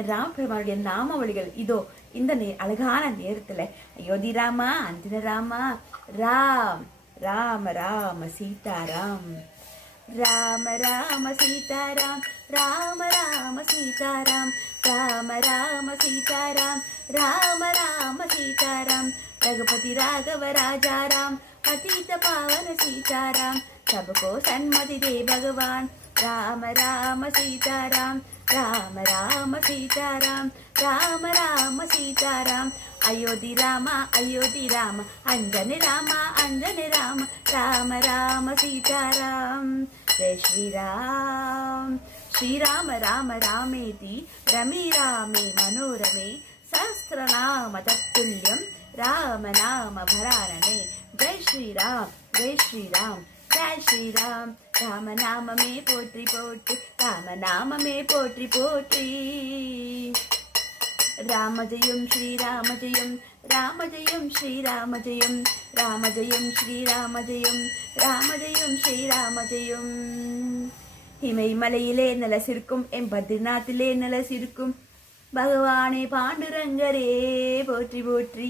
என் ராமபெருமானுடைய நாமாவளிகள் இதோ இந்த அழகான நேரத்துல. அயோத்தி ராமா, அஞ்சன ராமா, ராம் ராம ராம சீதாராம், ராம ராம சீதாராம், ராம ராம சீதாராம், ராம ராம சீதாராம், ராம ராம சீதாராம், रघुपति राघव राजा राम, पतित पावन सीताराम, सबको सन्मति दे भगवान, राम राम सीताराम, राम राम सीताराम, राम राम सीताराम, अयोध्या रामा, अयोध्या राम, अंजन रामा, अंजन राम, राम राम सीताराम, जय श्री राम। श्री राम राम रामेति रमे रामे मनोरमे, सहस्रनाम तत्तुल्यं राम नाम भरानने। जय श्री राम, जय श्री राम, जय श्री राम, राम नाम में पोट्री पोट्री, राम नाम में पोट्री पोट्री। राम जयम श्री राम जयम, राम जयम श्री राम जयम, राम जयम श्री राम जयम, राम जयम श्री राम जयम। हिमैमलैயிலே நலசிருக்கும் எம் பத்ரிநாத்திலே நலசிருக்கும் பகவானே பாண்டுரங்கரே போற்றி போற்றி.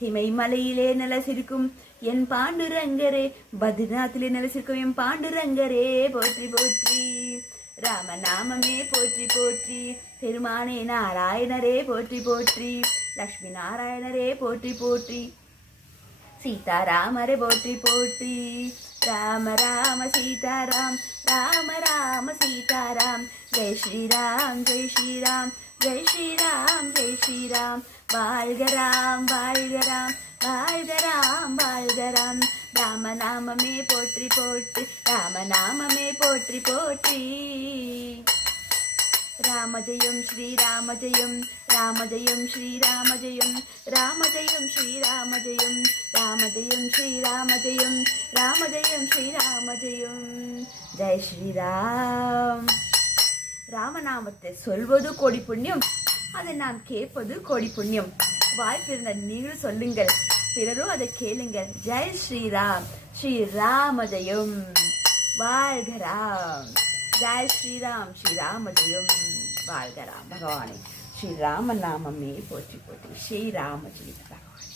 ஹிமைமலையிலே நலசிருக்கும் என் பாண்டுரங்கரே, பத்ரிநாத்திலே நலசிருக்கும் என் பாண்டுரங்கரே போற்றி போற்றி. ராமநாமமே போற்றி போற்றி, பெருமானே நாராயணரே போற்றி போற்றி, லக்ஷ்மி நாராயணரே போற்றி போற்றி, सीताराम रे पोट्री पोट्री। राम राम सीताराम, राम राम सीताराम, जय श्री राम, जय श्री राम, जय श्री राम, जय श्री राम, வாழ்க ராம், வாழ்க ராம், வாழ்க ராம், வாழ்க ராம், ராம நாமமே போற்றி போற்றி, ராம நாமமே போற்றி போற்றி. राम जयम श्री राम जयम, राम जयम श्री राम जयम, राम जयम श्री राम जयम, राम जयम श्री राम जयम, राम जयम श्री राम जयम. जय श्री राम. ராமநாமத்தை சொல்வது கோடி புண்ணியம், அதை நாம் கேட்பது கோடி புண்ணியம். வாய்ப்பிருந்த நீங்கள் சொல்லுங்கள், பிறரும் அதை கேளுங்கள். ஜெய் ஸ்ரீராம், ஸ்ரீ ராம ஜெயம், வாழ்க ராம். जय श्री राम, श्री राम जयम, வாழ்க ராம். பகவானே ஸ்ரீ ராம நாமமே போற்றி போற்றி, ஸ்ரீ ராம ஜெய பகவான்.